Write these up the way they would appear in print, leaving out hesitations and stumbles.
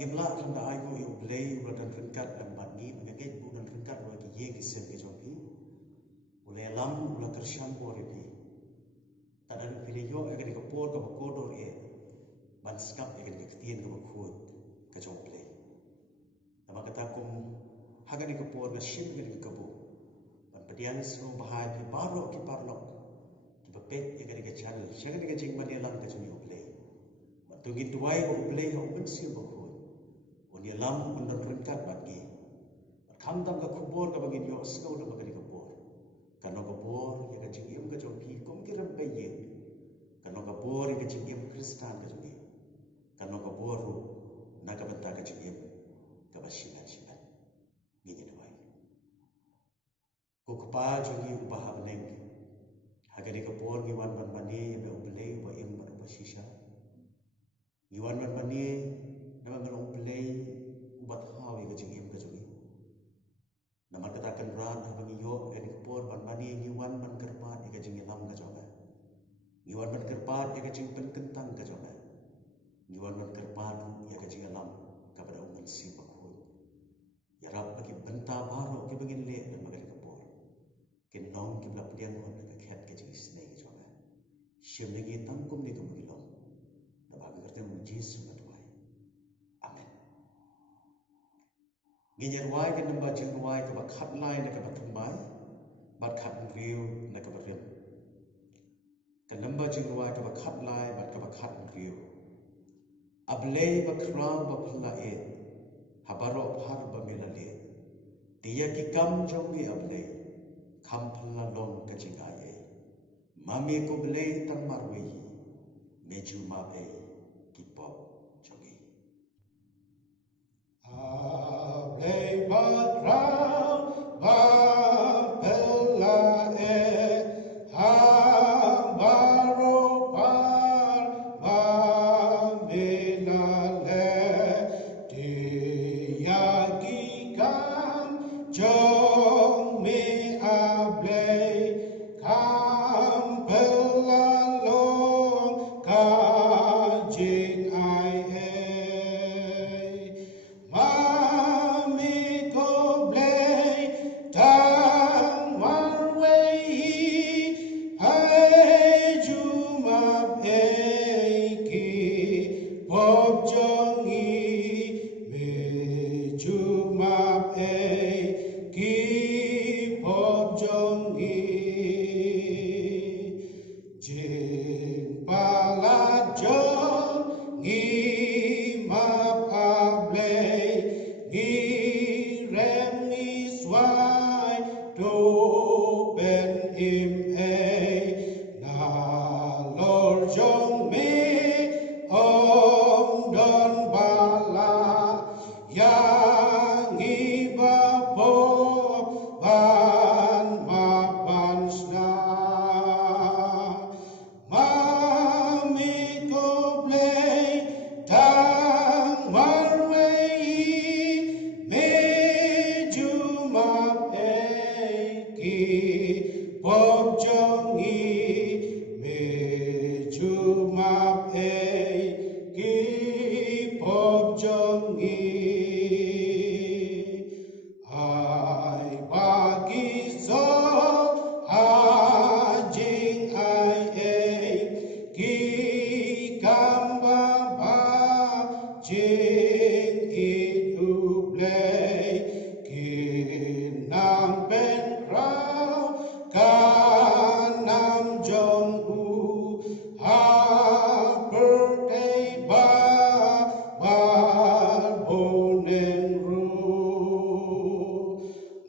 ngimla kan da ai ko U Blei ulah dan ringkat dan bagi mengenai bukan ringkat ulah ki ye ki sem ke jompi ulah lam ulah kersian por ini tadan video agar ke por ke kodor e ban skap agar ke tien ke khot ke jompi nama kata kum hagan ke por ke shin ke bu ban pedian semua bahai ki barok ki parlok ki bepet agar ke channel shagan ke jing ban lam ke jompi U Blei tungin tuai U Blei ho pensil bu Oni lam undang ringkat bagi, kam dam ka kubur ka bagi yo sekau dam ka kubur, kano kubur ya ka jingim ka jompi kom kiram baye, kano kubur ya ka jingim Kristan ka jompi, kano kubur ru na ka benta ka jingim ka basilan silan, gini tuai. Kukupa jongi ubah abneng, hagari kubur giwan ban bani ya U Blei wa im ban basisha, giwan ban bani nama belum Blei ubat hawi ke jingim ke jungi. Nama katakan ran abang iyo ini kepor ban mani ngiwan ban kerpat ke jingi lam ke jome. Ngiwan ban kerpat ke jing pen kentang ke jome. Ngiwan ban kerpat ke jingi lam kepada umat si bakut. Ya rab bagi benta baru ke bagi le dan bagi kepor. Ke nong ke belak diang hon ke khat ke jingi snei ke jome. Syem lagi tangkum ni ke bagi long. Dan bagi kerja mujis Ginyer wai ke namba jing wai ke bakhat lai na ke batumbai, bat khat riu na ke barim. Ke namba jing wai ke bakhat lai bat ke bakhat riu. Ablei bakrau bapla e, habaro phar bamila le. Dia ki kam jongi ablei, kam pla long ke jingaye. Mami ko blei tang marwi, meju mabe ki pop jongi. Ablei bakrau bapla e habaro par bamila le dia ki kam jong me ablei kam pelalong ka jing ai Mami ko blei tang warwei ai jumap ki pop jongi me jumap ki pop jongi jing palat jongi map ablei Ni rem ni swai do ben im na lor jong me om don bala yang iba bo ban ma ban sna Mami ko blei tang marwei Pop jongi me jumap ki pop jongi ai bagi so hajing ai ki kamba ba jing U Blei ki nang ben krau kanam jong u ha birthday ba bonen ru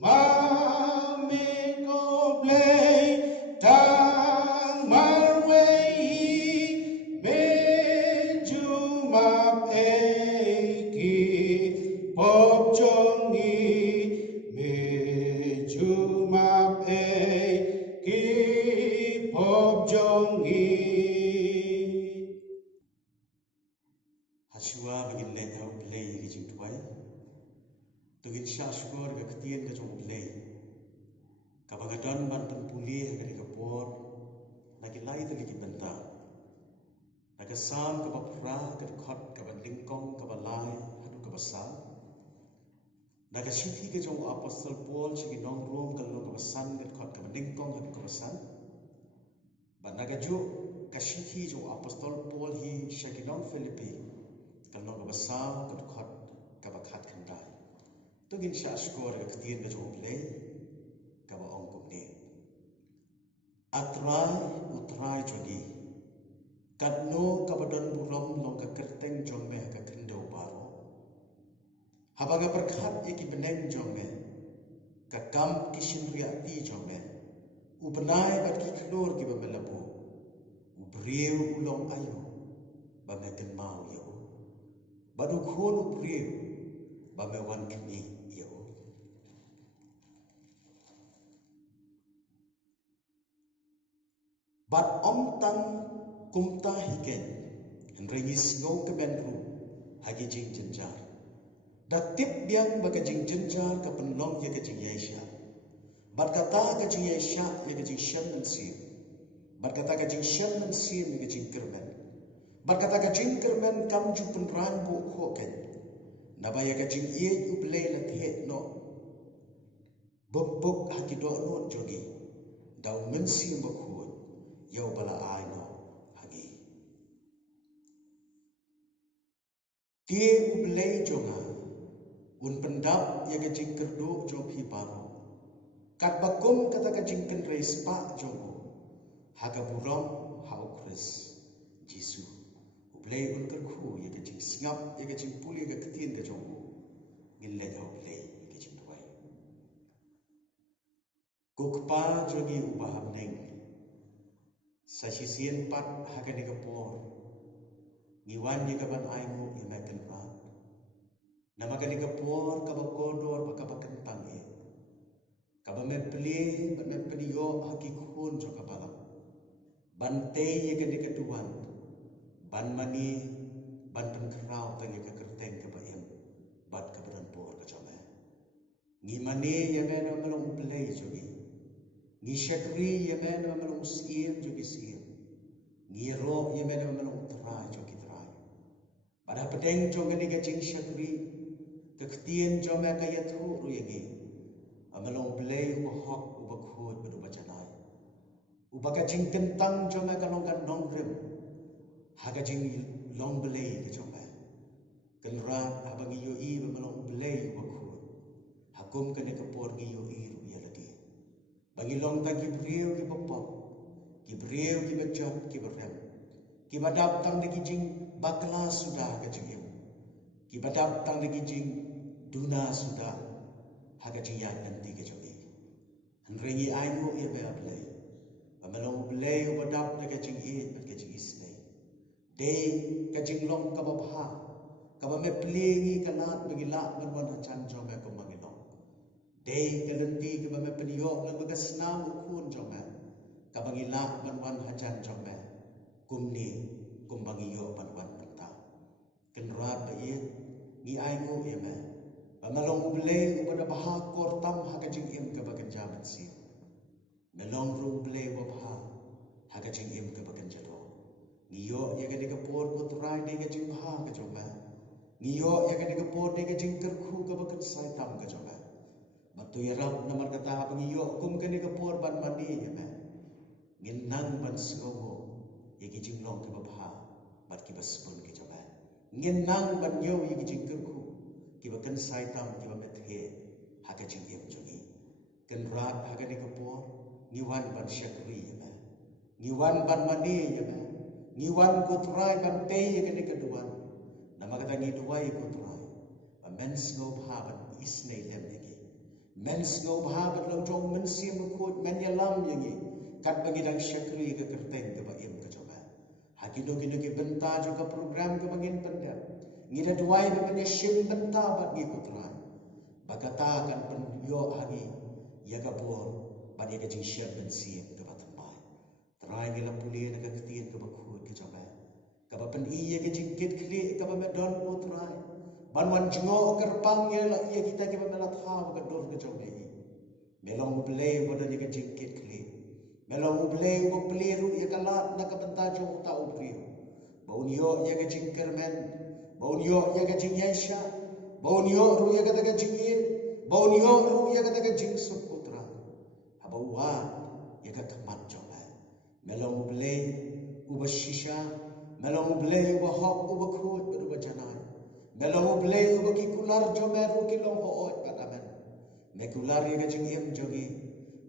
Mami ko blei tang marwei me jumap ki pop jongi me jumap ki pop jongi Hasua begin let out play ke jing tuai. Tugin sya syukur ke ketien ke jong play. Kabagadan bantan pulih ke kapor lagi lai tu lagi benta. Lagi sam ke bapra ke khot ke lingkong ke balai hadu ke kebesan. Naga siti ke jong apostol Paul sigi Nongkren kalau kebesan ke khot kemendingkong ke kebesan. Ban naga ju kasiti jong apostol Paul hi sigi Nong Filipi kalau kebesan ke khot kebakat kendai. Tu gin sya skor ke ketiin ke jong Blei kaba ongkum ni. Utrai jogi. Kadno kabadon buram long ka kerteng jong meh ka kendau baro. Habaga berkat iki beneng jong meh. Ka kam kishin riati jong meh. Ubenai bat ki klor ki bamelabu. Ubriu ulong ayu. Bameken mau yo. Badu khon ubriu. Bamewan kini yo. Bat om tang kumta hiken henrengis ngau ke benru hagi jing jenjar dak tip biang baga jing jenjar ka penlong ye ke jing yesha bat kata ke jing yesha ye ke jing shem men sim bat kata ke jing shem men sim ye ke jing kermen bat kata ke jing kermen kam ju penran bu khoken nabaya ke jing ye U Blei la the no bok hagi do no jogi dau men sim ba khun yau bala ai no Dia U Blei jonga, un pendap ia kecing kerdu jom hi baru. Kat bakum kata kecing kenrei spa jongo, haga buram hau Kris, Jisu. U Blei un kerku ia kecing singap ia kecing puli ia ketin de jongo, ngilai U Blei ia kecing tuai. Kukpa jogi ubaham neng, sasisian pat haga negapor. Ngiwan ni kaban aimu ia makan rat. Nama kali kapor kabak kodor bakabak kentang ia. Kabak mempeli, bat mempeli yo haki khun jo kabalang. Bantai ia kali keduan. Ban mani, ban pengkerau tangi kekerteng kabayam. Bat kabadan por kacamai. Ngi mani ia mena melong U Blei jogi. Ngi shakri ia mena melong siem jogi siem. Ngi ro ia mena melong terai jogi. Pada pedeng jong kani ka jingshakri kektien jong ka iathuh ru yagi amalong Blei uba hok uba khot badu bacanai uba ka jing kentang jong ka long kan Nongkren haga jing long Blei ka jong kenra abang iyo I amalong Blei uba khot hakum kani ka por gi yo I ru ya lagi bagi long ta gibriu ki bapap gibriu ki bajak ki barem ki badap tang de ki jing bakla sudah ke jing ki badap tang de ki jing duna sudah haga jing yang nanti ke jogi henrengi aimu ia be Blei amalong Blei badap de ke jing ke jing isne de ke jing long ka babha ka ba me plengi kanat bagi la ban hacan jom ko mangilong de ke nanti ke ba me peniok lang baga snam khun jom ka bagi la ban hacan jom kumni kumbangi yo pan mata kenrat ba ye ngi aimu ye me amalong U Blei upada baha kortam haga jing im ka bagan jaman si melong ru Blei babha haga jing im ka bagan jado ngi yo ye ga de por ko trai de ga jing baha ka joma ngi yo ye ga de por de ga jing kerkhu ka bagan sai tam ka joma matu ye rab namar kata bangi yo kum ka de por ban mani ye me ngin nang ban sogo ye ki jing long ke babha bat ki basbun ke jaba ngin nang ban yo ye ki jing kerku ki bakan sai tam ki ba methe ha ka jing yem jogi kan rat ha ka ni kapor ni wan ban shakri ye ba ni wan ban mani ye ba ni wan ko trai ban te ye ke ni keduan nama kata ni duai ko trai ba men sno bha ban isne lem ye ki men sno bha ban long jong men sim ko men ya lam ye ni kat bagi dang shakri ke kerteng ke ba yem ke Hakido-kido benta juga program ke bangin pendek. Ngida duai bapanya shim benta bat gi kutrai. Bagata kan pen yo hagi ya gabor bat ya gajing shim ben sim ke batamai. Trai ngila puli na kektien ke bakhut ke jabai. Ka bapen I ya gajing kit kli ka ba medon ko trai. Ban wan jingo kerpang ya la ya kita ke ba melat ha ba dor ke jabai. Melong U Blei bodan ya gajing kit kli. Melong U Blei ko peliru ia kalat nak benta jong tau priu. Baun yo ia ke jing kermen, baun yo ia ke jing yesha, Baunio ru ya kata ke jingin, baunio ru ya kata ke jing suputra. Habawa ya kata mat coba. Melong U Blei uba shisha, melong U Blei uba hok uba khot uba janai. Melong U Blei uba kikular jomeru kilong hoot pataman. Mekular ya jingim jogi.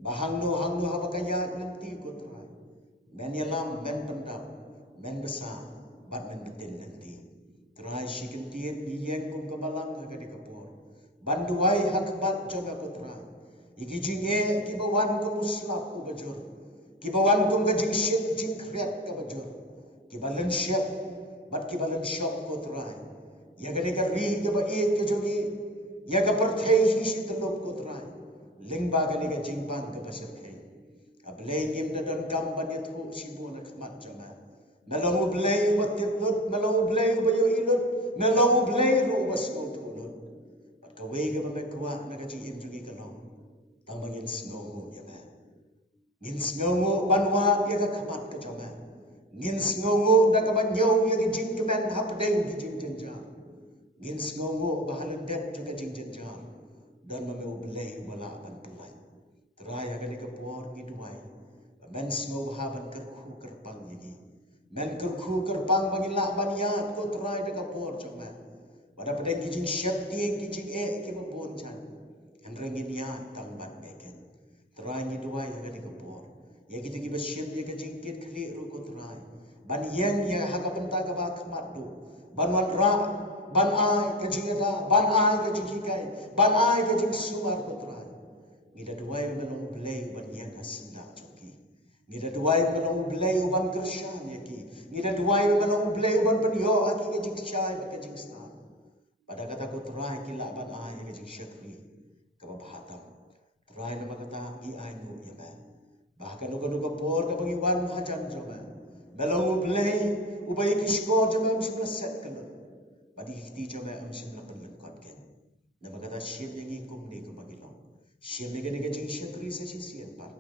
Bahangno habakaya nanti kotra. Men yalam men pendam, men besar, bat men betin nanti. Terai shikintian diyeng kum kebalang agak kapur. Banduai hakbat coba kotra. Iki jinge kibawan kum uslap ubajur. Kibawan kum ke jingshakri kabajur. Kibalan syep, bat kibalan syop kotra. Yaga negari keba ke jogi. Yaga perthei hisi telop kotra. Lyngba ga jingban ke pasir ke. Ablei nim dan kam ban iathuh sibu nak khmat jama. Melong U Blei batiplut, melong U Blei bayu ilut, melong U Blei ru basmo tulut. Pat ka wei ga ba kuat nak jingim jugi kalong. Tambangin sngomo ya ba. Ngin sngomo banwa ya ga khmat ka jama. Ngin sngomo da ka ban yau ya ga jing tumen hapdeng ki jing jenja. Ngin sngomo bahalan det juga jing jenja. Dan mame U Blei wala bantuan. Teraya kali kepuar giduai. Men sngow haban kerku kerpang yagi. Men kerku kerpang bagi lak baniat ko terai de kepuar cuma. Pada pada kijing syakti kijing ki bapun chan. Han rengin ya tangbat meken. Terai giduai kali kepuar. Ya kita ki basyep ya kijing kit kli ru ko terai. Ban yang ya haga benta ka ba khmat du. Ban wan ra ban ai kijing eta ban ai kijing kikai ban ai kijing sumar ko terai. Ngida duai melong U Blei ban yang hasindak joki. Ngida duai melong U Blei ban gershan yaki. Ngida duai melong U Blei ban penyo aki ke jingshai ke jingstan. Pada kata ko terai kila ban ai ke jingshakri ke bahatam. Terai nama kata iathuh ya ba. Bahkan uga por ke bagi wan hajan jama. Melong U Blei ubai kishko jama msibla set kana. Badi hiti jama msibla penlen kotken. Nama kata syed yang kum ni ko bagi long. Syem nega jingshakri sesi sian par.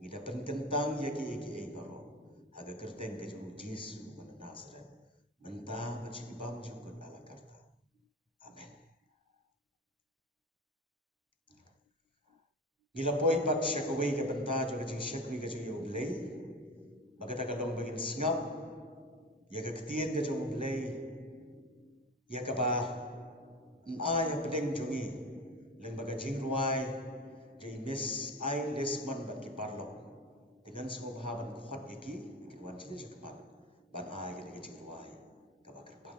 Ngida pententang yaki baro. Haga kerten ke jung Yesu mana Nazaret. Mentah macam ibam jungkut ala karta. Amen. Gila poi pak syakawai ke pentah juga jingshakri ke jung U Blei. Maka tak kadang bagin singap. Ya ke ketien ke jung U Blei. Ya ke bah. Ya pedeng jungi. Lembaga jingruai. Jadi mis ai lesman bat ki parlok dengan semua bahaban khot iki kiwan cina cepat ban ai ke jing ruai ka ba kerpang.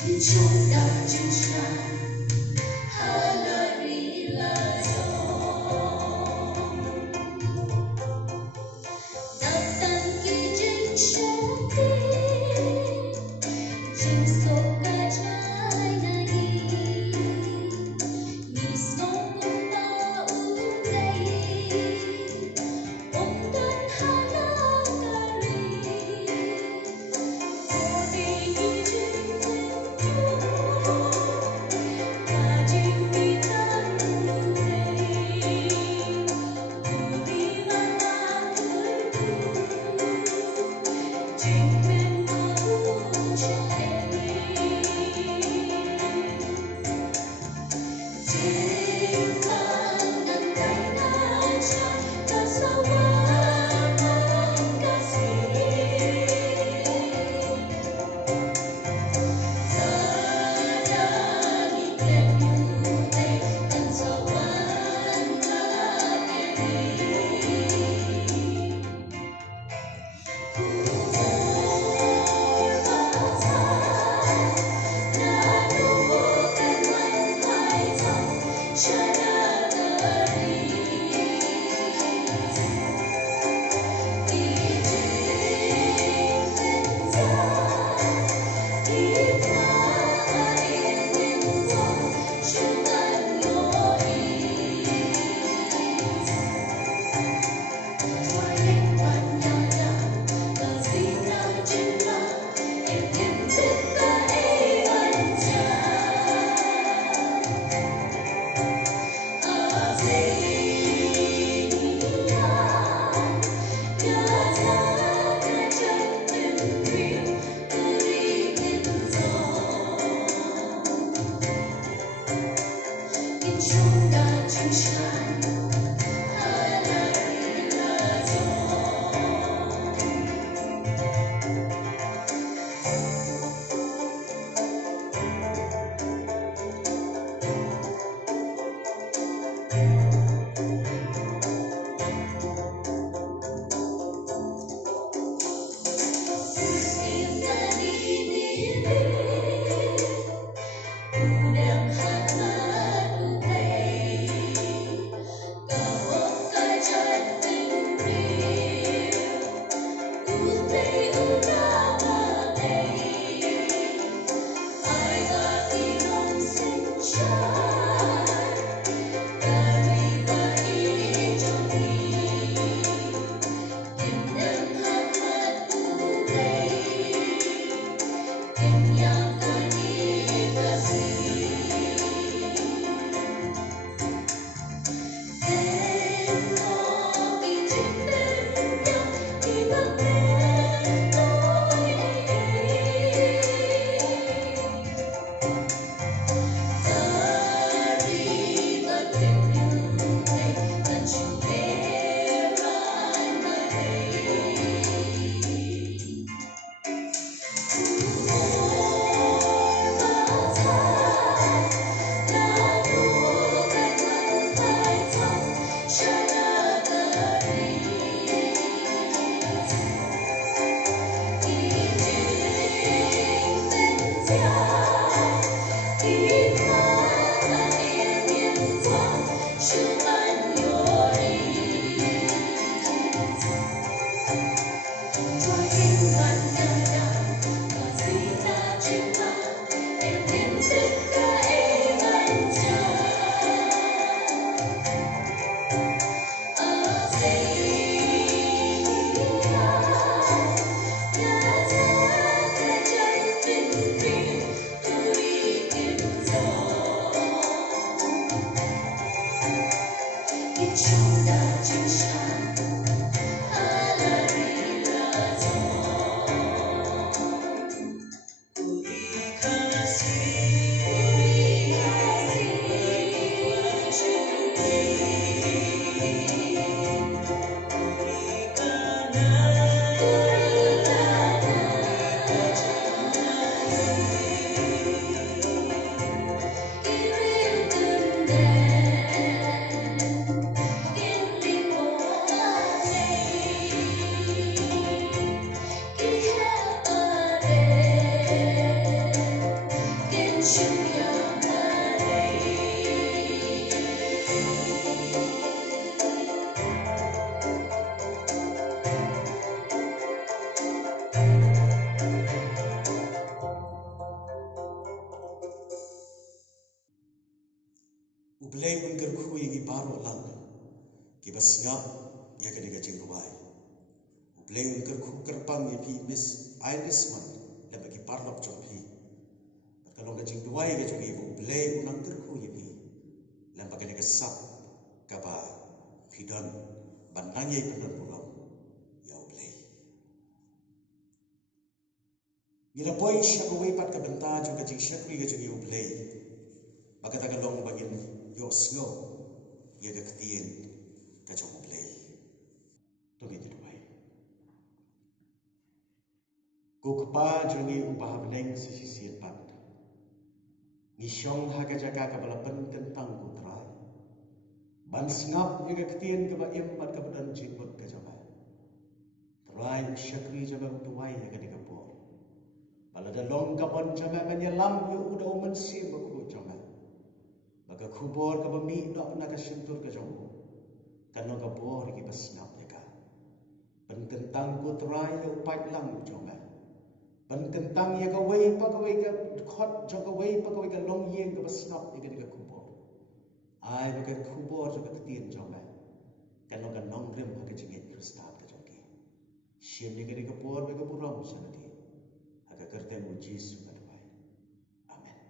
Hujon đã chứng sáng Halari là gió Datang ki jingshakri jingshakri Nismo kumba U Blei Umdan halakari Blei ungker khu yang baru lang. Kiba singap ya kadiga jingwai. Blei ungker khu kerpang ya pi mis iris man le bagi parlok jompi. Kalau ka jingwai ga jogi blei unang kerkhu ya pi. Le bagi kadiga sap kaba pidon bandang ye pidon puram ya blei. Gila boy siya ko pat ka benta juga jingshakri ga jogi blei. Baka tagalong bagin yo snow ya ga katien ka jong blei. Togi diduai. Ko kapa jongi ubah beneng sisi pat. Ngisyong haga jaga ka balapan kentang kutrai. Ban singap ya ga katien ka ba empat ka badan jimbot ka jabai. Trai shakri jaga utuai ya ga digapor. Balada long ka bon jama menyelam yo udah umensi baku jama. Baga kubor ka bami nak pernah ka sintur ka jongko. Kano ka bor ki basingap ya ka. Pententang kutrai yo upai lang jama. Pententang ya ka wei pa ka wei ka khot jo ka wei pa ka wei ka long yeng ka basingap ya ka kubor. Ai baga kubor jo ka katien jama. Kano ka Nongkren ha ka jingit kristab ka jongki. Siem ya ka bor baga buram sanati. Aga kerten Yesus kadai. Amen.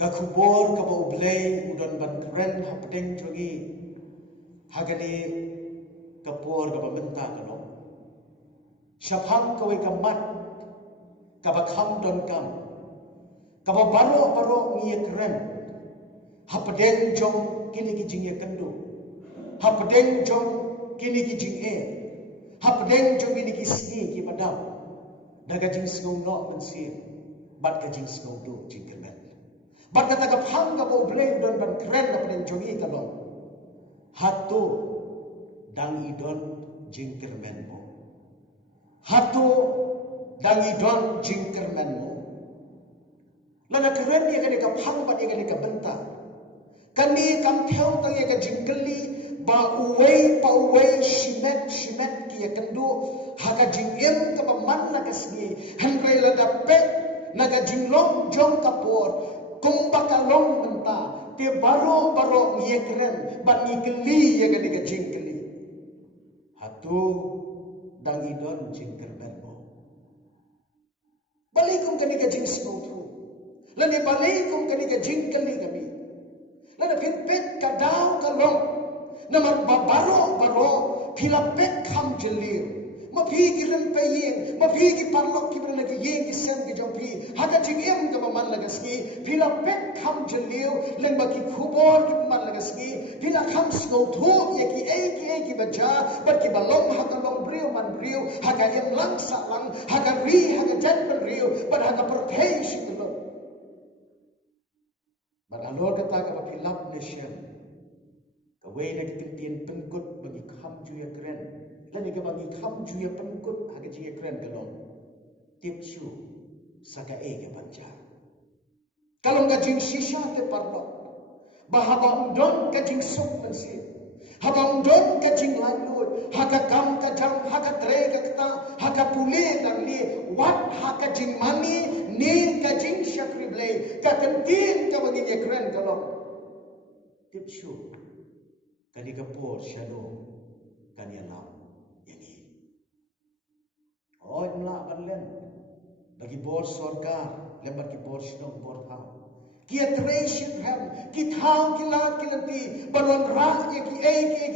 Kakubor ka ba blei udan bantren hapdeng jogi hagani kapor ka ba menta ka no. Syapang ka ka mat ka ba kham don kam. Ka ba baro ngiye keren. Hapdeng jong kini ki jingye kendu. Hapdeng jong kini ki jingye. Hapdeng jong ini kisini ki padam. Daga jing sngong no mensir. Bat ka jing sngong do jing kermen. Bat kata ka phang ka bo blei don ban keren ka padeng jong i kalong. Hatu dang idon jing kermen mo. Hatu dang idon jing kermen mo. Lana keren ya ka phang bat ya ka benta. Kani kam theo tang ya ka jing keli ba uwei shimet ki kendu haga jingem ka paman na kasni hanrei la da pe naga jinglong jong kapor kumba ka long menta te baro ngie keren ba ni geli ya ga diga jingkeli hatu dang idon jingkerben mo balikum ka diga jing snotu lani balikum ka diga jingkeli kami lana pet ka daw ka long Nama baro pilapet kam jelir. Mapi kiran payeng, mapi ki parlok ki bela ki yeng ki sem ki jompi. Haga jingem ka man lagasni. Pilapet kam jelir, lengba ki kubor ki man lagasni. Pila kam snow thu ye ki baca, bar ki balong haga long brio man brio, haga em lang sa lang, haga ri haga jan man rio, bar haga perpei shikulo. Bar alor kata ka pilap neshem. Kawai nak ketien pengkut bagi kham juya keren. Lani ka bagi kham juya pengkut haga juya keren galong. Tipsu saka ke panca. Kalau ka jing shisha te parlo. Bahaba undon ka jing sok mensi. Haba undon ka jing lanut. Haga kam ka jam haga tre ka kata haga pule dan li wat haga jing mani ni ka jing shakri blei ka ketien ka bagi keren galong. Tipsu kani kapor shalom kani alam yani oi mla banlen bagi bor sorgar lembar ki bor shalom bor thau ki atration ham ki thau ki la ki lanti banon ra ki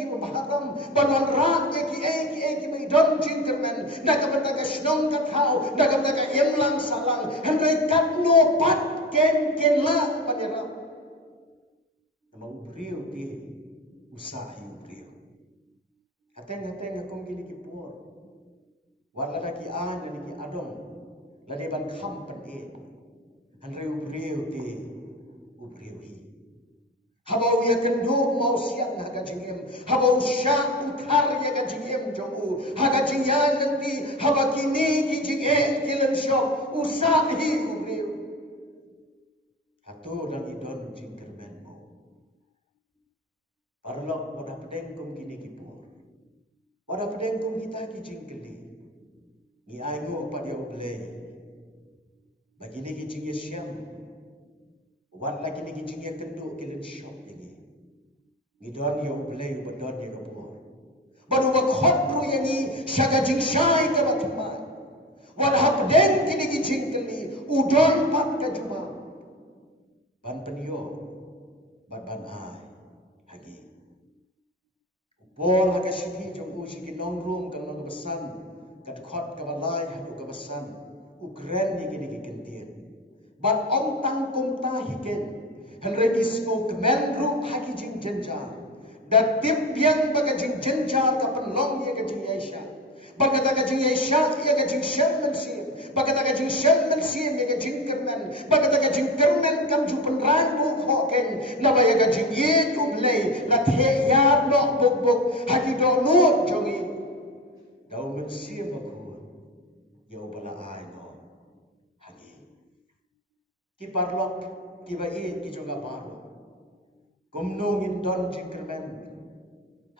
bahadam banon ra ki mai don jingerman naga bataga shalom ka thau naga bataga emlang salang handai kat no pat ken la panera nama ubriu ti usahi brio. Hateng akong gini ki por. Wala ki an ni ki adong. Lade ban kham pan e. Andre brio ti ubrio hi. Habau ya kendu mau siap na ka jingem. Habau syak utar ya ka jingem jongu. Haga jingyan nanti haba kini ki jingem kilen syok usahi ubrio. Hatu dan idon jingkermen mo. Parlok wadah pedeng kum kini kipur. Wadah pedeng kum kita ki jingkeli. Ni aimu pada U Blei. Bagi ni ki Jingiaseng. Wan lagi ni jingia kenduk kilen shop lagi. Ngidon yo Blei ubadon yo kapur. Baru ba khot ru yani syaga jingshai ka batma. Wan hapden kini jingkeli udon pat ka juma. Ban penyo ban ai hagi. Upol haga sigi jong sigi nongrum kan nong besan kat khot ka balai hadu ka besan. Ukren ni kini kentien. Ban om tang kum ta hiken. Henry disco kemen ru hagi jing jenjar. Dan tip yang baga jing jenjar ka penlong ye ka jing Asia. Baga ta ka jing Asia ye ka jing sherman sim. Baga ta ka jing sherman sim ye ka jing kermen. Baga ta ka jing kermen kam ju penran bu khoken. Na ba ye ka jing ye U Blei la the ya no buk buk hagi do no jongi. Dau men sim ba ku. Ye bala ai no hagi. Ki parlok ki ba ye ki jonga parlok. Kumno ngin don jingkermen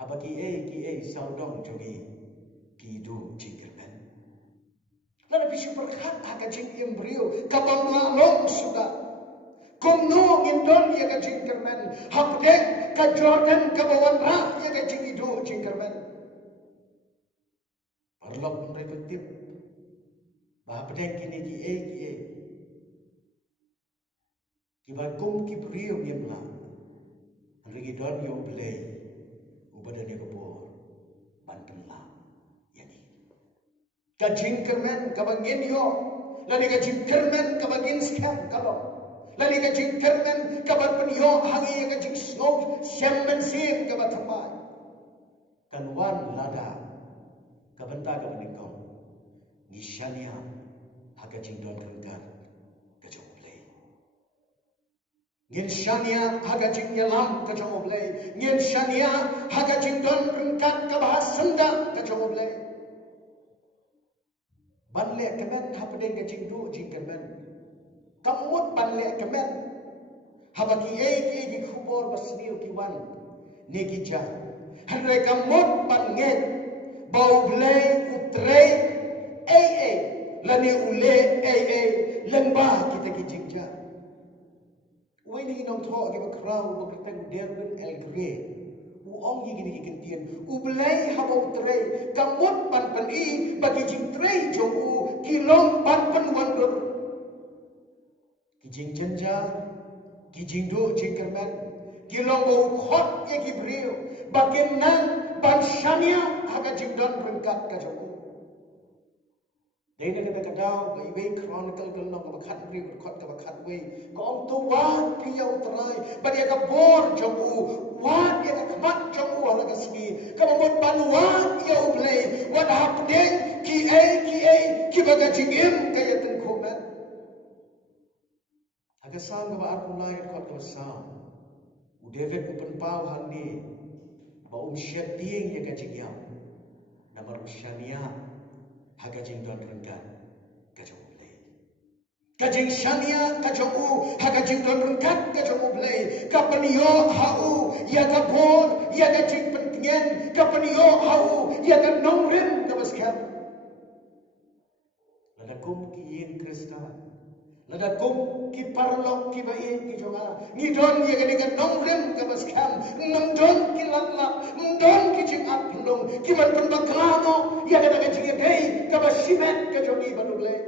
habaki ki saudong jogi ki du jingkermen lana bisu perkhat haka jing embrio kabang long suda kumno ngin don ya ka jingkermen habde ka Jordan ka bawan ra ya ka jing du jingkermen parlok mereka tip bah pedeng kini ki ki bagum ki brio yemla Rigi don yo Blei ubadan yo kapor banten la yani ka jingkermen ka bangin yo lani ka jingkermen ka bangin scam kalau lani ka jingkermen ka ban yo hangi ka jing snow shamman sim ka batamai kan wan lada ka banta ka baningkong ngishania haka jing don rengkat ka jong Blei ngin shania haga jing yelam ka jong Blei ngin shania haga jing don rengkat ka bahasanda ka jong Blei banle kemen hapdeng ka jing du jing kemen kamut banle kemen habaki ki khubor basniu ki wan negi ja hanre kamut banget bau Blei utrei lani ule lyngba kita ki jing ja Wini nong tho ke bakrau bakrtang derben el gre u ong yi gini kentien U Blei habau trei kamut pan pani bagi jing trei jong u kilong pan pan wandur ki jing jenja ki jing du jing kermen kilong u khot ye ki brio bagen nan ban shania haga jing don rengkat ka jong u Dene kata kadau bai bai chronicle kal no ka khat ri khot ka khat bai ko om tu wa pi ya utrai ba ya ka bor jong u wa ya ka khat jong u ala ka sigi ka mo ban wa ya U Blei wa hap deng ki ba ka jingim ka ya ten ko man aga sang ka ba ar kulai khot ka sang u David open pau han ni ba shed ding ya ka jingyam namar ushania haga jing don rengkat ka jong U Blei ka jing shania ka jong u haga jing don rengkat ka jong U Blei ka penio hau ya ka bor ya ka jing pentingen ka penio hau ya ka Nongkren ka baskem lada kum ki yin krista lada kum ki parlok ki bai ki jonga ni don ye ga ni Nongkren ka baskem nam don ki latla don ki jing aplung ki man pen baklano ya ga ga jing dei ka bashimet ka jongi ban U Blei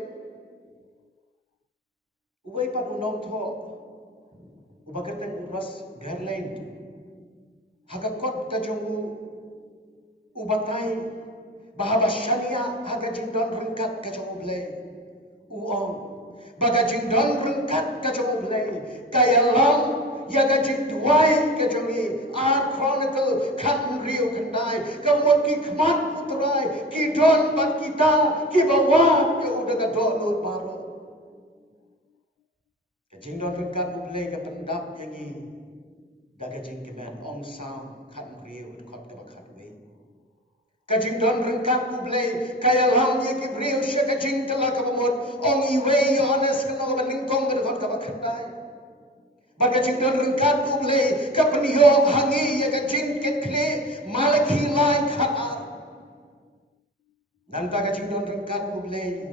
ubai pa nong tho ubakerten uras guideline haga kot ka jong ubatai bahaba shania haga jing don rengkat ka jong U Blei uong baga jing don rengkat ka jong U Blei kaya lang ya ga jing duai ka jongi a chronicle kan rio kendai kamot ki khmat utrai ki don ban kita ki bawa ya udah ga don nur paro ka jing don rengkat U Blei ka pendap yangi daga jing kemen ong sam kan rio khot ka khat wei Kajing don rengkat U Blei kaya lam ye ki brio she kajing tela ka bamot ong I wei honest ka no ba ningkong ka khot ka bakhandai ba kajing don rengkat U Blei ka penio hangi ye kajing ket kle malaki lai khata nan ta kajing don rengkat U Blei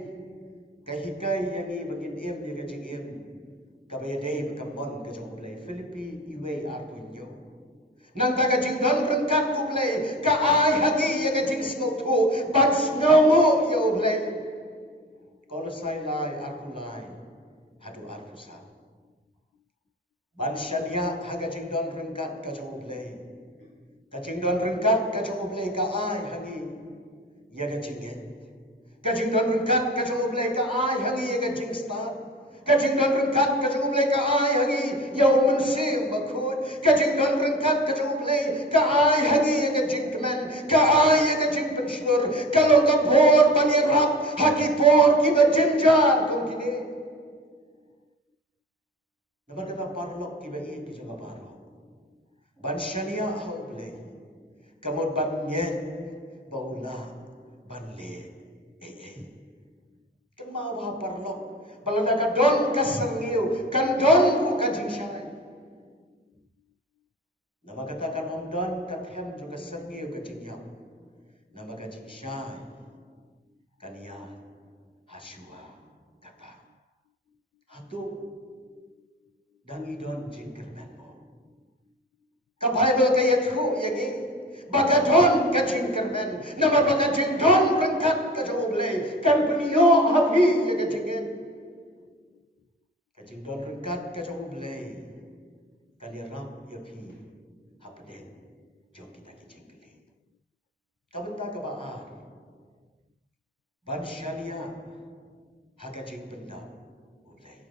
ka hikai yangi bagin em ye kajing em kabaya day makamon ka jong Blei Philippi iwe arpunyo nang taga jingdon rengkat ku Blei ka ai hagi ya ka jing snow tu but snow yo Blei kolosai lai arpulai hadu arpusa ban syania haga jingdon rengkat ka jong Blei ka jingdon rengkat ka jong Blei ka ai hagi ya ka jingen ka jingdon rengkat ka jong Blei ka ai hagi ya ka jing star Kajing dan rengkat kajung Blei ka ai hagi yau mensim bakut kajing dan rengkat kajung Blei ka ai hagi kajing keman ka ai kajing pensyur kalau ka por panirap haki por ki berjenjar kau kini nama kata parlok ki bai ki jaga parlok ban syania hau Blei kamot ban nyen baula ban le kemau ha parlok balada ka don ka sergiu kan don ku ka jingshakri nama katakan om don ka them juga sergiu ka jingyam nama ka jingshai kan ya hasua kata hatu dangi don jingkermen mo ka bible ka iathuh yagi baga don ka jingkermen nama baga jing don rengkat ka U Blei kan penio hapi ya ka jingen Kajing don rengkat kajong U Blei kali rap ya pi hapden jong kita kajing kali kabenta ka baar ban syania hagajing benda U Blei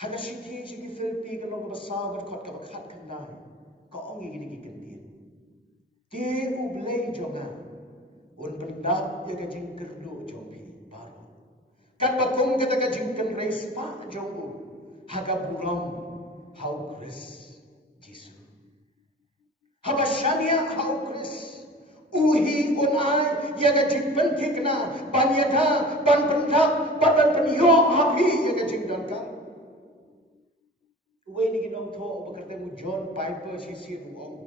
haga siki Philippi kalau ka basau ka khot ka bakhat khandai ka ongi gini kendin ti U Blei jonga un benda ya kajing kerlu jong pi baru kan bakum kata kajing kan race pa jongu haga buram how Chris Jisu haba syania how Chris uhi un ai ya kajing pentikna banyata ban pendak badan penyo api ya kajing dan ka uwe ni ginong tho bakarte mu John Piper sisi ruong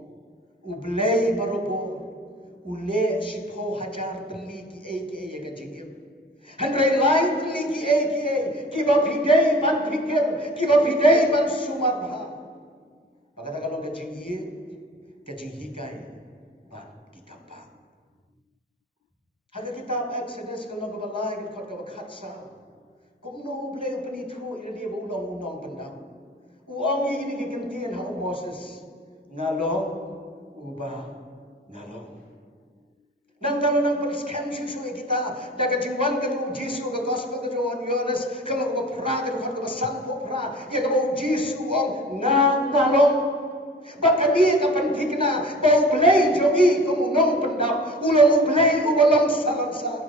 U Blei baropo ule sipho hajar teli ki ya kajing Handrai lain lagi ki ba pidai man pikir ki ba pidai man sumarha maka kalau kajing ye kajing hikai ban ki kampa haga kitab Exodus kalau ka balai ki khot ka bakhatsa kum no Blei upani thu ina dia ulong pendam uang ini ki kentien ha Moses ngalong uba ngalong nang kalau nang scam susu kita daga jingwan ka tu Jisu ka gospel ka John Yohanes kalau ka pra ka ka san ko pra ya ka bo Jisu ong ngalong baka dia ka pentikna bau Blei jogi ko munong pendap ulong Blei ubolong salansar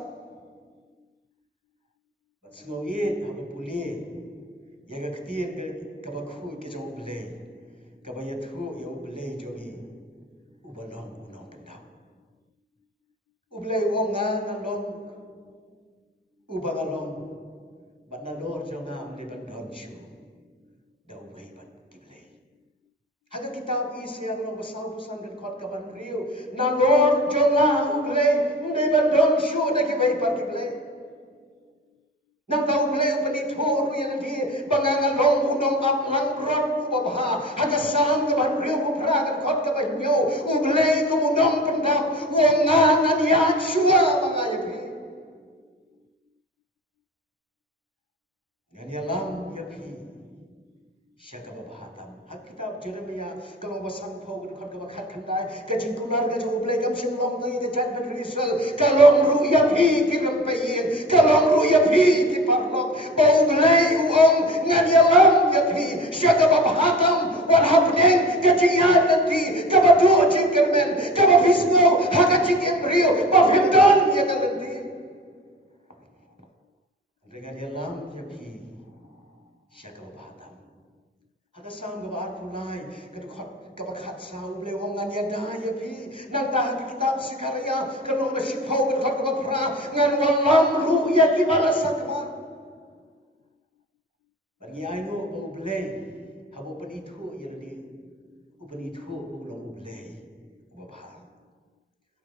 but semua ye ha boleh ya ka ketien ka bakhu ke Jo Blei ka ba iathuh ya Blei jogi ubolong U Blei wong ngalong ubagalong banalor jongam di bandon syu da ubay ban kiblei haga kitab Isya no basau pusan dan khot kaban riu nalor jonga U Blei di bandon syu da kibay par kiblei nang tau Blei penithur yang di bangangalong unong ap langrot ubabha haga sang kaban riu kupra dan khot kaban nyo U Blei kumunong pendap wong ngan ya syua mangayapi yang lam ya pi syaka bahatam hak kitab Jeremia kalau basan phau kan ka bakhat khandai ka jingkular ka Jo Blei kam sim long tei ka chat ban Israel kalong ru ya pi ki rampayen kalong ru ya pi ki parlok bau Blei uong ngan ya lam ya pi syaka bahatam what happening ka jingan nanti ka batu jingkermen ka bafisno haka jingembrio bafimdan ya kalanti dengan ya lam ya pi syaka bahatam hada sang ga bar pulai ka bakhat sau Blei wong ngan ya daya pi nang ta kitab Sekaria kalau masipau ka bakra ngan walam ru ya ki balasatma bagi ayo U Blei habo penithu ya di upenithu ulong U Blei ubabha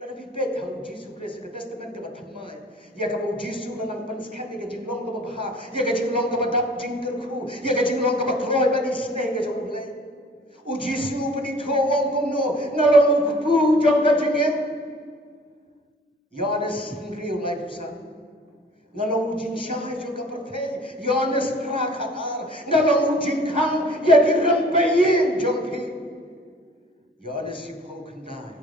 Kada pipet hau Jisu Kristus ke testament ke bathamai. Ya ka bau Jisu lanang penskan ya ka jinglong ka baha. Ya ka jinglong ka badap jingterku. Ya ka jinglong ka bakroi bani sneng ka U Blei. U Jisu pani thong kumno ngalong u pu jong ka jingem. Ya ada singri u lai pusan. Ngalong u jingshakri jo ka perthei. Ya ada skra khatar. Ngalong u jingkhang ya ki rempeyin jong pi. Ya ada sipho khandai.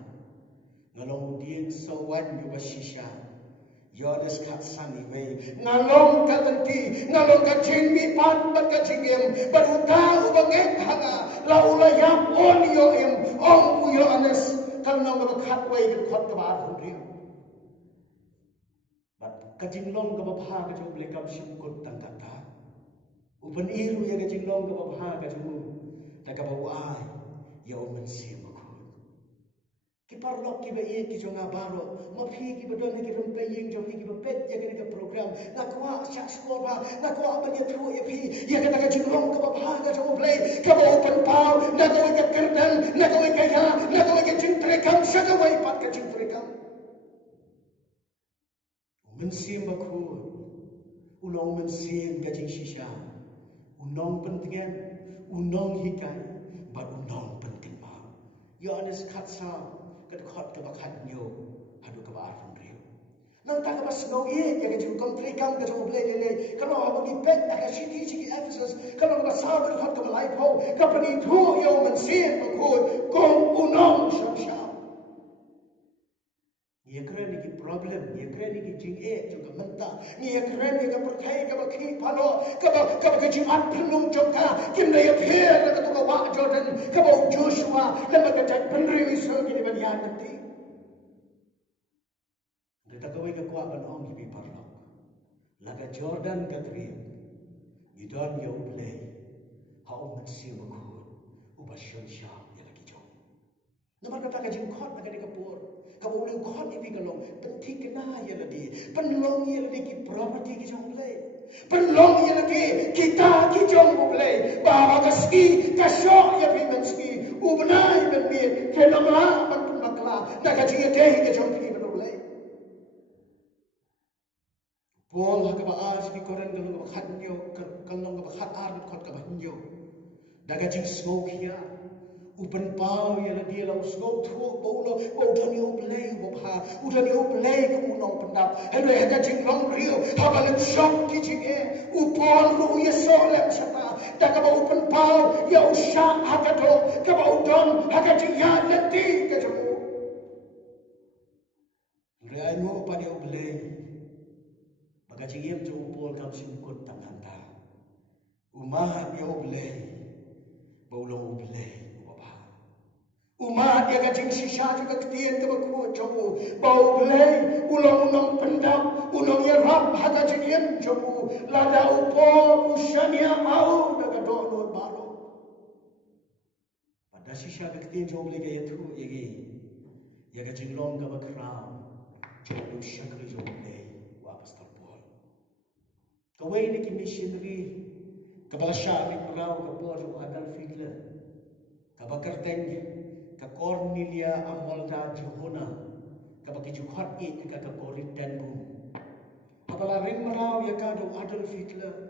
Ngalong dien sawan yo bashisha yodes khat sani wei ngalong ka tanti ngalong ka chinmi pat bat ka chingem baruta u banget hanga la ula yam on yo em ong u yo anes kal nong ka khat wei ka khot ka ba thun ri bat ka jinglong ka ba pha ka jo ble kam sim kot tan ta ta u ban iru ya ka jinglong ka ba pha ka jo ta ka ba ai ya o man sim ki parlok ki ba ye ki jonga baro ma phi ki ba don ki rum pe ying jo ki ba pet ya ki ka program na kwa sha sport ba na kwa ba ye thu ye phi ya ka jinglong ka ba bha ka jo play ka ba open pau na ka ka kirtan na ka ka ya na ka ka jing tre kam sa ka wai pat ka jing tre kam men sim ba khu u long men sim ka jing shisha u nong pentingan u nong hikai ba u nong penting ba ya anes khat sa kad khot ka bakhat nyo hadu ka ba arun rio nang ta ka ba snow ye ya ka jing kom tri kam ka jo ble le ka no ha ni pet ka shiti chi Ephesus ka no ba sa ka khot ka ba lai pho ka pa ni thu yo man sin ba khoi kom unong sham sha ye kren ni ki problem ye kren ni ki jing e jo ka manta ni ye kren ni ka perthai ka ba khi phalo ka ba jing at phunung jo ka kim le ye pher ka to ka wa Jordan ka ba Joshua le ba ka jat penri wi so ki ni ban yan nanti de ta ka wei ka kwa ban ong ki parlo la ka Jordan ka tri ni don ye U Blei ha o man si ma ko u ba shon sha ya la ki jo naman ka ta ka jing khot ka ni ka por ka bo lu khot ni ka long pen thi ka na ya la di pen long ye la di ki property ki jong Blei pen long ye la di kita ki jong U Blei ba ba ka ski ka sho ya pi men ski u banai men mi ke na ma ban pun makla na ka jing te ki jong pi men U Blei Paul ha ka ba as ki koran ka long ba khat nyo ka long ba khat ar khot ka ba nyo da ka jing smoke ya Upan pau ya la dia la usgo thu bolo bo thani U Blei bo pha u thani U Blei ka u nong pandap hele ha ka jing long rio ha ba le shop ki jing e u pon ru ye so le chata da ka ba upan pau ya u sha ha ka tho ka ba u don ha ka jing ya le ti ka jo re ai no pa ni U Blei ba ka jing yem jo u pol kam sim kot tam han ta u ma ya U Blei bo lo U Blei Umat ya ka jing shisha ka tien ka ba ko jomu bau Blei ulong unong pendam unong ya rap ha ka jing yem jomu la da u po u shania au da ka do no baro pada shisha ka tien jomu le ka yathu ye ya ka jing long ka ba crown jomu shakri jomu Blei wa pastor Paul ka wei ni ki missionary ka ba sha ni prau ka po jo adal fitler ka ba kerteng ka Cornelia amolta Johona ka baki jukhot it ka korit dan bum apala ring marau ya ka do Adolf Hitler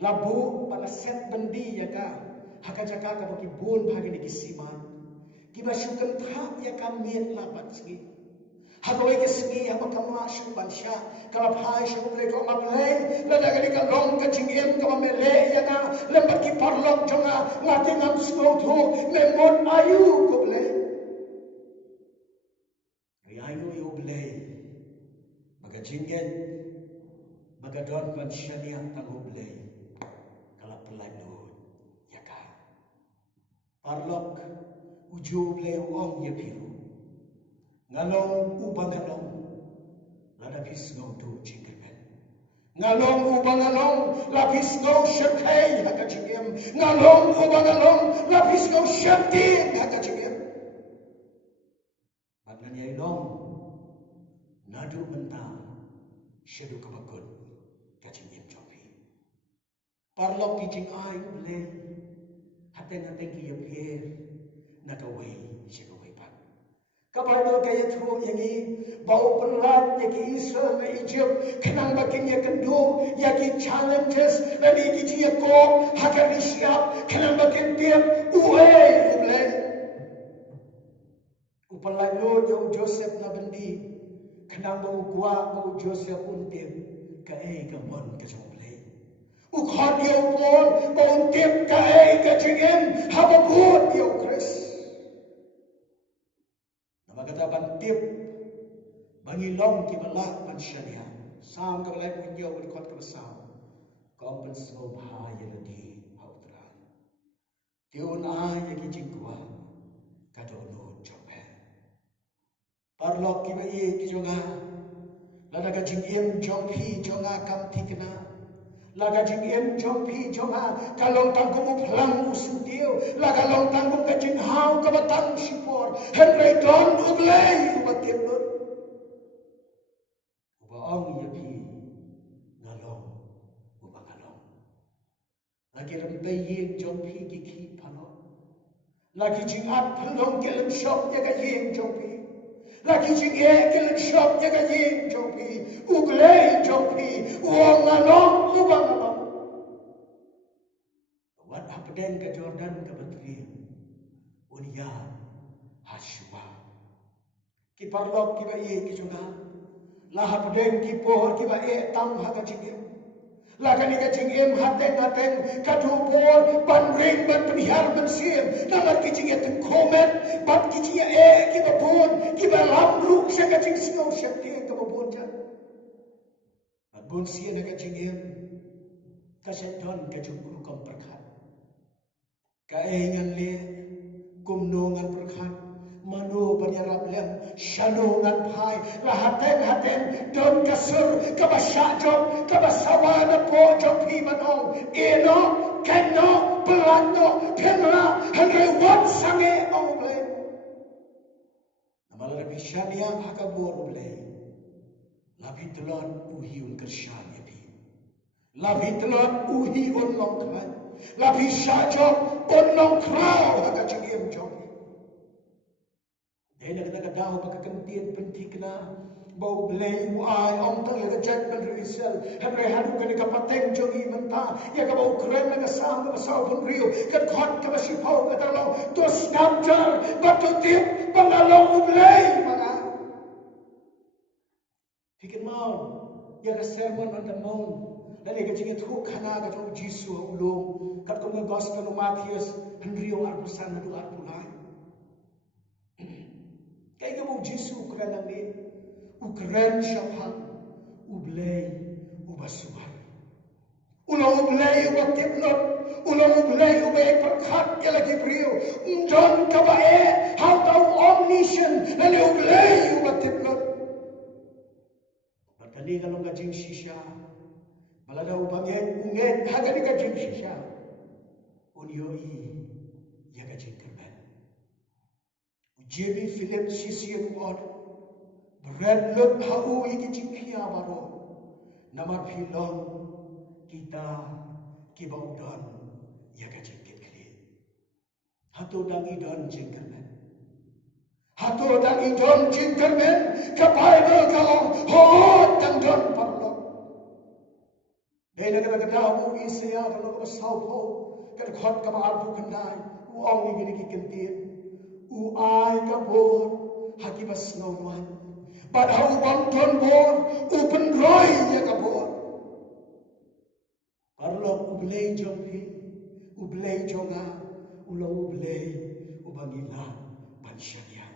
labu pala set bendi ya ka haka jaka ka baki bon bagi ni kisiman kiba syukan tha ya ka miet labat sgi haka wei kesgi haka kama syu bansha kala phai syu ble ko ma ble la daga ni ka long ka jingem ka me le ya ka lembat ki parlok jonga ngati ngam sko thu me mon ayu ko ble riayo U Blei baga jinget baga don ban shania tang U Blei kala peladu yaka parlok uju Blei ong ye piru ngalong ubang ngalong lapis ngau tu jingken ngalong ubang ngalong lapis ngau sherkai haka jingem ngalong ubang ngalong lapis ngau sherti haka jingem Batlan yai long nadu mentah shedu kabakun kacing yem jopi parlok ki jing ai U Blei hateng ki yep her nakawai shekawai pat Kabardo kaya through yagi bau pelat yagi Israel na Egypt kenang bakin ya kendu yagi challenges lagi kiji ya ko hakari siap kenang bakin tiap ublei upalai lo jo Joseph na bendi kenang bau gua bau Joseph untip ka mon ka ublei khot yo pol bau untip ka ka jingem hababut yo Chris nama kata bantip bagi long ki balak ban syariah sam ka balak punya ul khot ka sam kom ban so bha ya di hautra tiun a ya ki jingwa ka do no chope parlok ki ba ye ki jonga la ka jingem jong phi jonga kam thikna la ka jingem jong phi jonga ka long tang ku phlang usutiu la ka long tang ku ka jing hau ka batang sipor henry don ublei ubatim Ong ya pi ngalong ubang ngalong lagi rempai yeng jong pi ki pano lagi jing at pelong kelem shop ya ga yeng jong pi lagi jing kelem shop ya ga yeng jong pi uglei jong pi uang ngalong ubang ngalong wat apden ke Jordan ke Betri unia haswa ki parlok ki ba ye ki juga lah apden ki por ki ba tam ha ga jing Lakan ika jingem hateng kadubor ban ring ban penihar mensim nalar kicing itu komen ban kicing kita pun kita lambruk saka jing snow syakti kita pun jan bun sia naga jingem kaseton kajunguru kam perkhat kaengan le kumnongan perkhat manu penyerap lem shanungan pai la haten don kasur kabasajok kabasawana po jopi manong eno keno pelano penla hangre wat sange oble namala bishania hakabor oble labi telon uhiun kersan yapi labi telon uhi on Nongkren labi sajok on Nongkren hakajim jok Ena kata dahu pakai kentian penting kena bau belai muai om tang ya kejat penrisel henry hadu kena kapateng jongi mentah ya ka bau keren na sam na sau pun rio kat khot ka sipau ka terlalu to snapjar batu tip pangalong belai maka fikir mau ya ka sermon on the mount dan ya kejingat hu khana ka tu jisu ulung kat ko gospel Matthews henrio arpusan madu arpulai Kaya mo Jesu kran ni ukran syaphan ublei ubasuhan ulo ublei ubatiplot ulo ublei ubay perkhat ya lagi brio unjon kabae how to omniscient and ublei ubatiplot batani kalau gajing shisha balada ubangen ungen hagani gajing shisha unyoi ya gajing kerban Jimmy Philip Sisian Ward Red Lot Hau Iki Jingkia Baro Namar Pilon Kita Kibaudan Yaga Jingkit Kli Hatu dan idon jingkermen Hatu dan idon jingkermen Ke Bible kalong Hot dan don parlo Dena kena kedamu Isya kalau kena saupo Kena khot kama arpu kendai Uang ini kena kentir Uai kabor hakibas nauman badau banton bor upen roy ya kabor parlo ublei jompi ublei jonga ulo ublei ubangila pansyania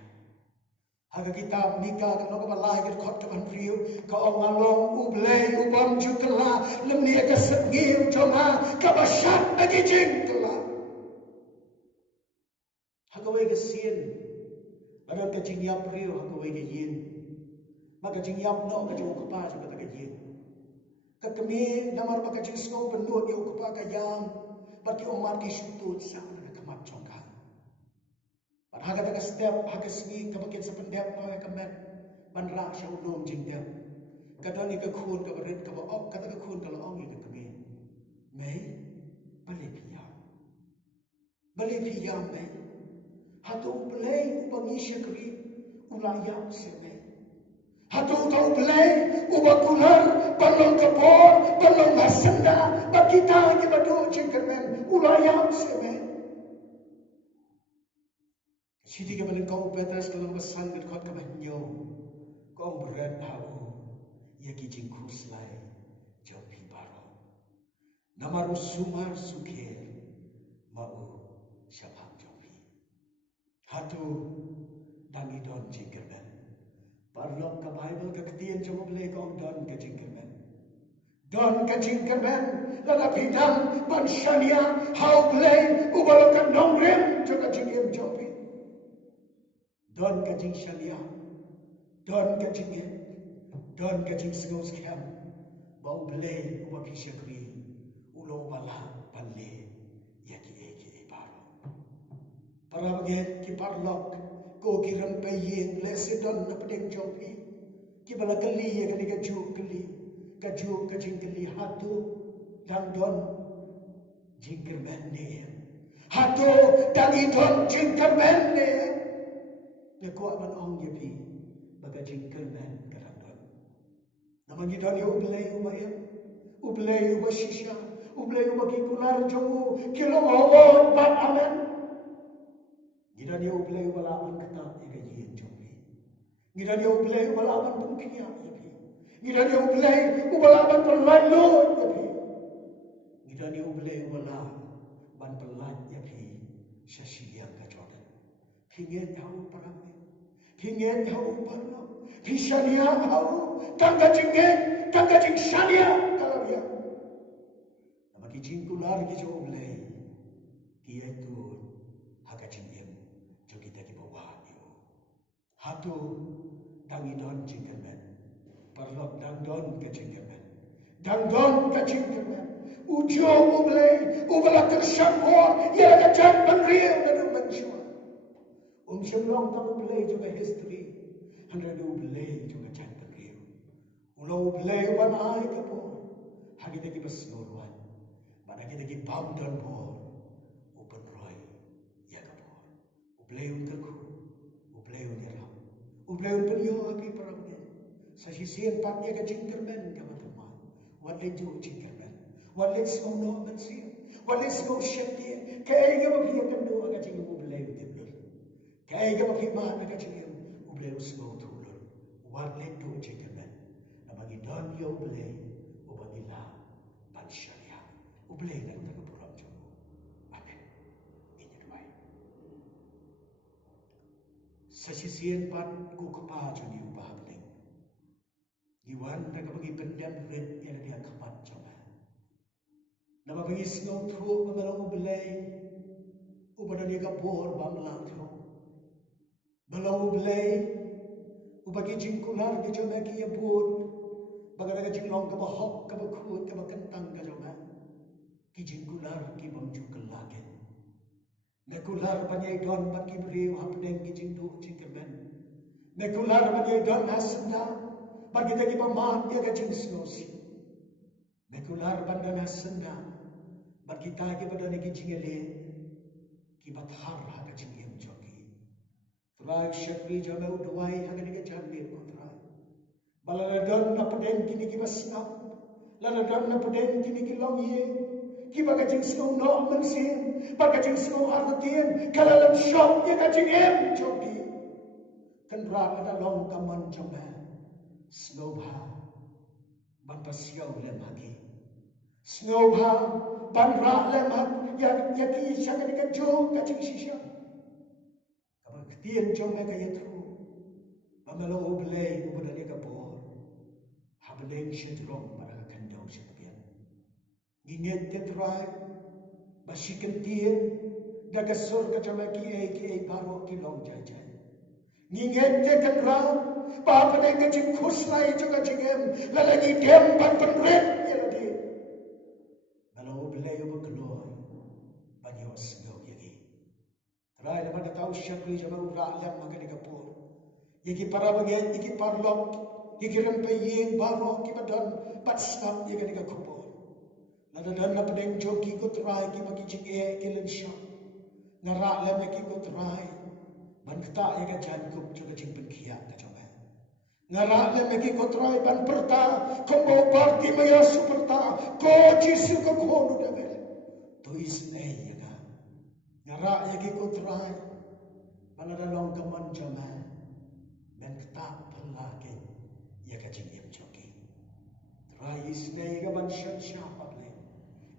haga kitab nika kano kabalai kat khot kaman priu ka ongalong ublei ubam jukela lemni ka sengir jonga kabashat agi jingkela Hagawai ke sien, badan ke jingiap rio hagawai ke yin. Maka jingiap no ke jauh kepa juga tak ke yin. Kekemi namar maka jingsno benut yo kepa ke yang, bagi umat ke syutut sama dengan kemat congkang. Pada haga tak step haga segi ke bagian sependep no ke met banra syaunom jingdep. Kadang ni ke khun ke berit ke ok kata ke khun kalau ong ke kemi. Mei balik piyam. Balik piyam mei. Hatu ublei ubang jingshakri ulayam seme. Hatu tau Blei, ubakular, balong kapor, balong hasenda, bakita ke badu jingkermen, ulayam seme. Sidi ke balik kau petas kalau besan berkot ke banyo, kau berat tahu, ya ki jingkus lai, jauh baro. Namaru sumar sukir, mau syabham jauh. Hatu dangi don jingkermen. Parlok ke Bible ke ketian cuma boleh kau don ke jingkermen. Don ke jingkermen, lada bidang bansyania, hau Blei, ubalokan Nongkren, juga jingkem jopi. Don ke jingshania, don ke jingkem, don ke jingsakri, bau Blei, ubah jingshakri, ulo bala panle, yaki eki baro. Para bagian ki parlok, ko kiram payin lesi don na pedeng jopi ki bala kali ya kali kaju kajing kali hatu dan don jingkermen ne hatu dan idon jingkermen ne ne ko aban ong ye pi baga jingkermen kadang don namang idon yo U Blei uba shisha U Blei uba ki kular jomu kilo mawon bat amen gidan yo U Blei uba laban kata ega yin jopi gidan yo U Blei uba laban pengkia yepi gidan yo U Blei uba laban pelalo yepi gidan yo U Blei uba laban pelat yepi syashiang ka Jordan pingin tahu parame pingin tahu parlo pisania tahu tangga jingshania kalabia namaki jingkular ki jo U Blei ki iathuh hakachingem jo kita ki bawa yo hatu dangi don jingkermen parlok dang don ke jingkermen dang don ke jingkermen ujo U Blei ubala kersyakor ya ka jan penriu dan mensyua Umshing U Blei juga history handra U Blei juga jan penriu ulo U Blei wan ai kapor hagi taki basnorwan mana kita ki bam don bor open roy ya kapor U Blei unterku U Blei uniram U Blei unpenyo api parabne sa sisian patya ka jingkermen ka mataman what they do jingkermen what let's go no man see what let's go shakti kay ga mapiya kando aga jing U Blei utiblur kay ga mapima aga jing U Blei usgo tulur what let do jingkermen namagi don yo U Blei ubagila bansharia U Blei na tagapuram jomo amen inya duai sa sisian pat ku kapa joni ubah Blei Iwan na kapag ipendam red yan dia kapat joma. Na mapagis ng tro mamalong U Blei ubada dia kapor bamlang tro. Malang U Blei ubagi jingkular di joma ki yabun. Bagada ka jinglong kabahok kabakut kabakantang ka joma. Ki jingkular ki bamju kalagen. Mekular panyay don pat ki briw hapdeng ki jingdu jingkermen. Mekular panyay don hasenda. Bagi kita paman dia kacing snosi. Mekular bandana senda. Bagi kita pada negi jingele. Kibat har ha kacing yang joki. Trai syakri jama udwai ha negi jande putrai. Baladon na pedeng kini kibasnap. Laladon na pedeng kini kilongye. Kiba kacing snow no mensin. Bag kacing snow artien. Kalalan syok dia kacing em joki. Kendra ada long kaman jama. Snobha ban pasiaw lemagi Snobha ban ra lemag yaki syaka ka jo ka jingshisha kapag tien jo me ka iathuh mamalo U Blei ubada ka bor hableng shedrong para ka kandaw sa tabian nginged te try basikan tien dagasor ka jamaki ay baro ki long jay jay nginged te kan ra Papa day kacing kuslay juga jingem lalagi dem ban penret ya lagi. Kalau U Blei ubagloy banyos ngaw yagi. Try naman na tao syakri jama ura alam magani kapor. Yagi para bagay yagi parlok yagi rampayin baro kibadan patsnap yagi ka kupor. Nadadan na pedeng joki ko try ki magijing kilensya. Ngara alam yagi ko try. ban kata ya ka jan kup juga jing penkia ka coba ngara le megi kotrai ban perta kombo parti maya superta ko jisu ko khonu de to isne ya ka ngara ya ki kotrai ban ada long kaman jama ben kata palla ke ya ka jing yem joki trai isne ya ban shan sha pable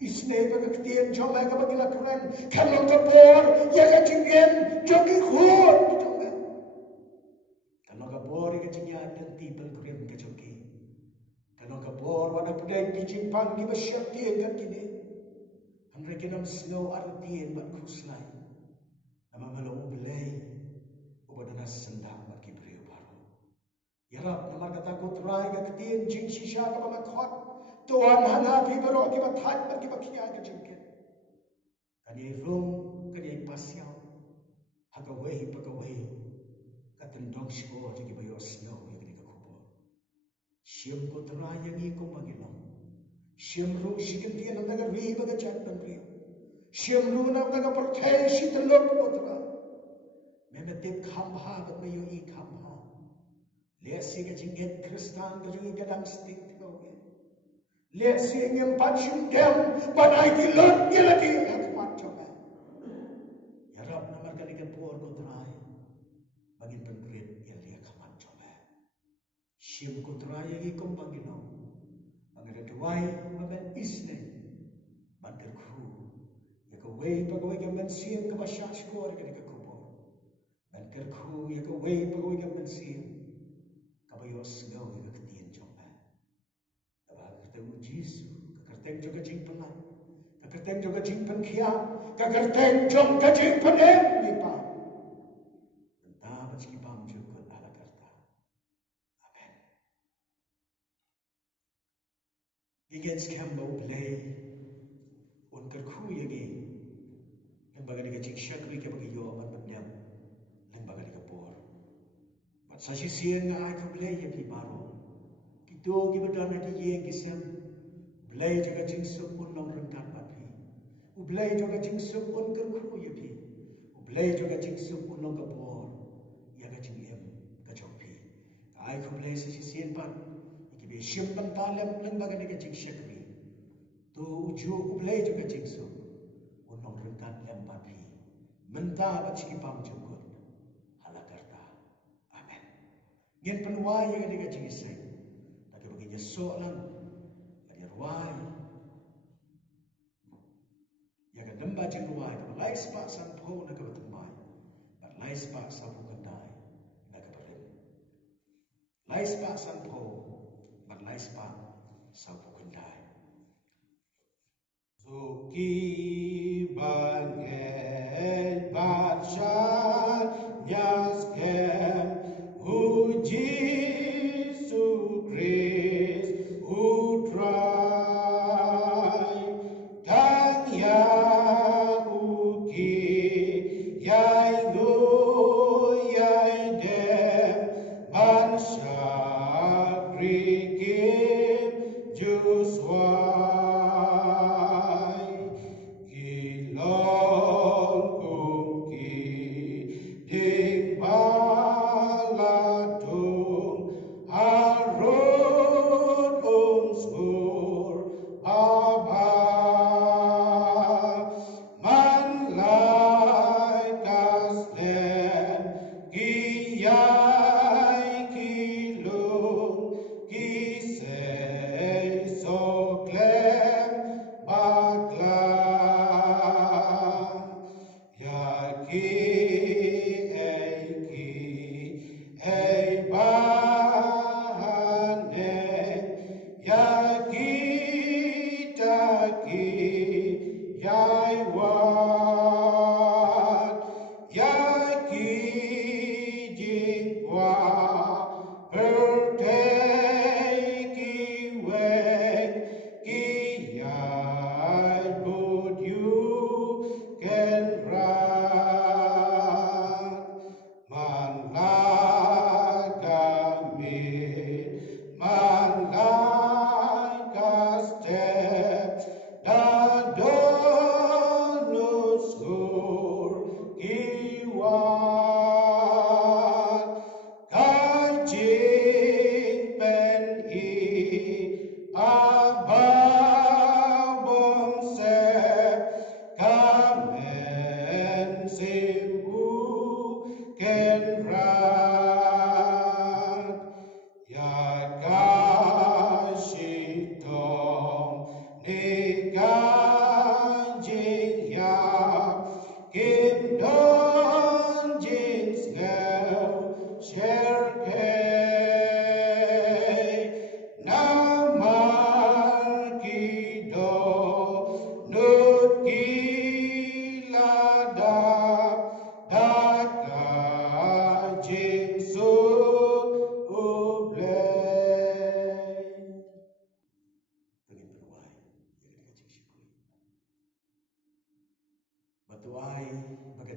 isne ba ka tien joma ka bagila kuran kalong ka por ya ka jing yem joki khot Bori ke jingya dan people krem ke joki. Kalau ke bor wana pedai pijin pang di bersiap tien kan kini. Hamre kenam snow artien mat khuslai. Nama malu Blei ubadana sendak mat kibriu baru. Ya Rab nama kata ku terai ke tien jing shisha ke mat khot. Tuhan hanapi baru ke mat hat mat ke bakia ke jingken. Kani rum kani pasiau. Hagawai pagawai. Katendong shko jigi bayo snow yagni ka kubo shim ko tra yangi ko magilong shim ru shikin tiyan nam daga ri baga chat ban ri shim ru nam daga porthai shitlok ko tra me tip kham ha bat me yo I kham ha le si ga jinget kristan ga jingi gadang stik ko ge le si ngem pachim dem banai ki lot yelati hat mat choba ya rab namar ka ke por ko tra bagi pengkrit yang dia kaman coba. Siam kutraya gi kompangino. Bangada duai baben isne. Bandar kru. Ya ka wei pagawai ka mensiam ka basyak skor ka dika kubo. Bandar kru ya ka wei pagawai ka mensiam. Ka bayo snow ya ka ketien coba. Aba kerteng Jisu. Ka kerteng juga jing pelai. Ka kerteng juga jing penkia. Ka kerteng juga jing penem. Nipa. Skipam juga ala karta. Amen. Gingen skam bau Blei unkar khu yagi lyngba ga jingshakri ke bagi yo aman pendam lyngba ga por. Bat sashi sien nga ai khu Blei yagi baro. Kito ki badana ki ye kisem Blei juga jingsuk un Nongkren kan patri. U Blei juga jingsuk unkar khu yagi. U Blei juga jingsuk un Nongka por. Ai ku Blei sisi sien pan iki be shim pan talem lyngba ga jingshakri to uju ku Blei juga jingsu unong rengkan lem papi menta bachki pam jukut halakarta amen ngin penwai ga jingiseng tak bagi nyesok lang ga ruai ya ga damba jing ruai ga lai spa san pho na ga batmai but lai spa sa bu kandai lai spa san pho but lai spa sa bu kandai so ki bangel bacha nyas kem hu Jisu Christ hu try tang ya uki yai go yai dem ban Juswai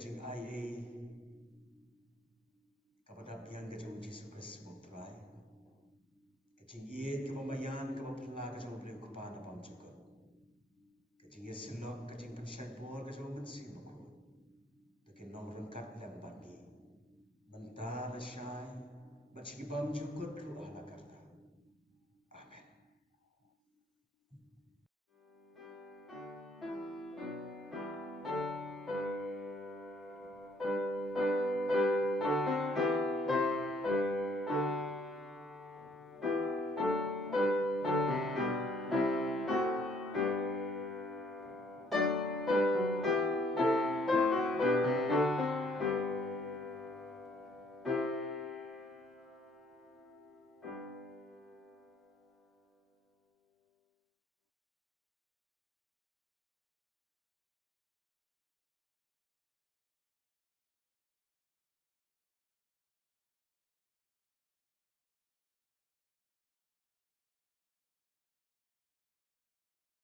jing ai kepada biang ke jong Yesus Kristus mutrai ke jing ye ke pemayan ke pela ke jong beliau kepada pam cukup ke jing ye silok ke jing pensyak bor ke jong mensi makut ke Nongkren kat lem bagi mentara syai bagi bam cukup lu ala